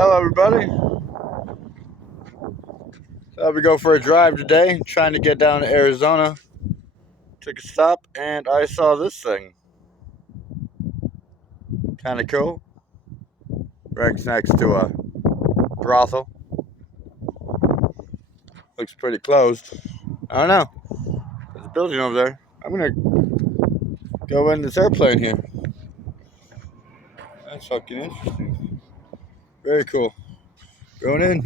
Hello, everybody. Thought we go for a drive today, trying to get down to Arizona. Took a stop, and I saw this thing. Kind of cool. Right next to a brothel. Looks pretty closed. I don't know. There's a building over there. I'm gonna go in this airplane here. That's fucking interesting. Very cool. Going in.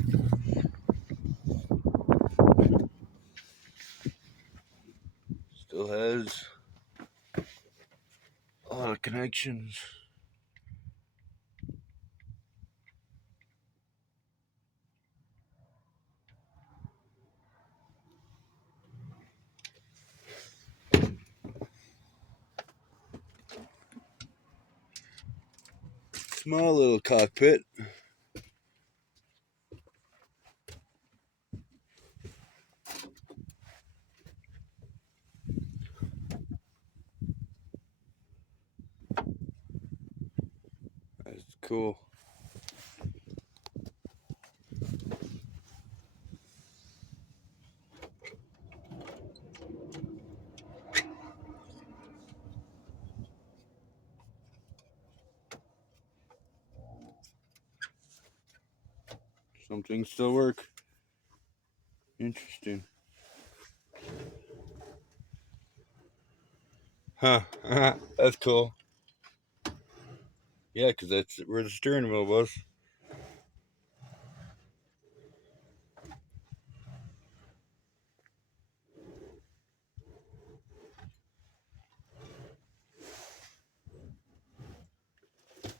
Still has a lot of connections. Small little cockpit. That's cool. Some things still work. Interesting. Huh. That's cool. Yeah, because that's where the steering wheel was.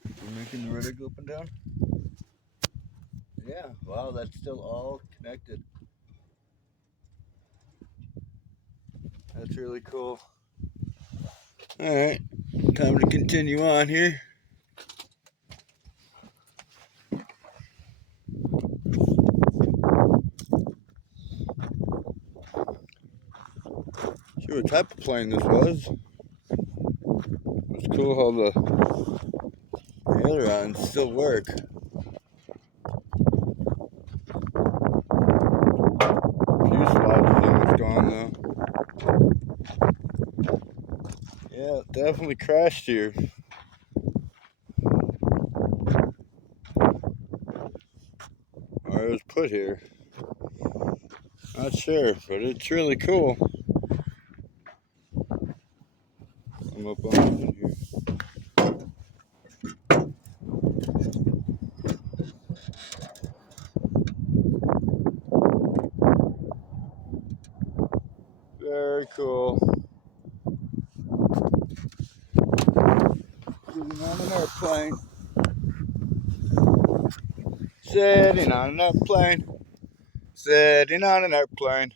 You're making the rudder go up and down? Yeah, wow, that's still all connected. That's really cool. Alright, time to continue on here. See what type of plane this was. It's cool how the ailerons still work. Fuselage is almost gone though. Yeah, it definitely crashed here. Or it was put here. Not sure, but it's really cool. I'm up on it here. Very cool. Sitting on an airplane. Sitting on an airplane. Sitting on an airplane.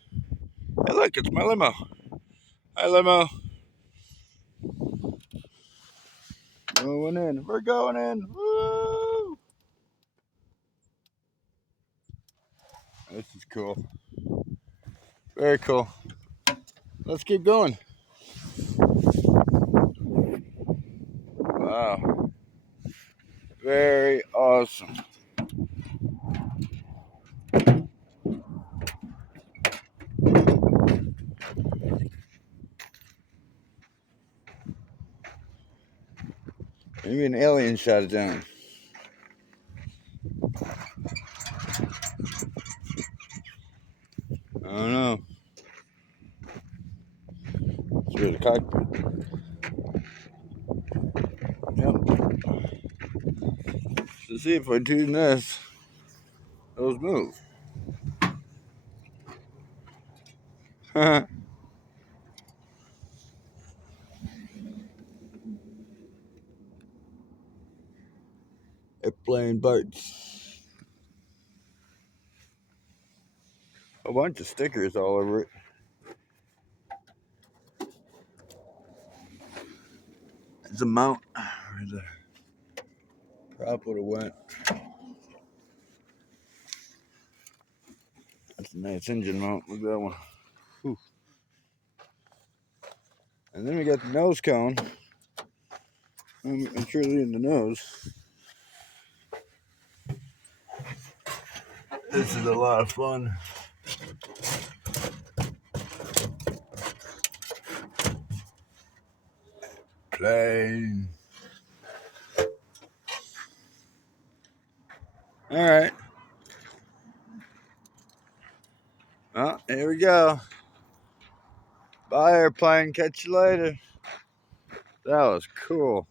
Hey, look, it's my limo. Hi, limo. Going in. We're going in. Woo! This is cool. Very cool. Let's keep going. Wow. Very awesome. Maybe an alien shot it down. I don't know. It's really cockpit. Yep. So see if I do this, those move. Airplane parts. A bunch of stickers all over it. It's a mount where the prop would have went. That's a nice engine mount. Look at that one. Whew. And then we got the nose cone. And surely in the nose. This is a lot of fun. Plane. All right. Well, here we go. Bye, airplane. Catch you later. That was cool.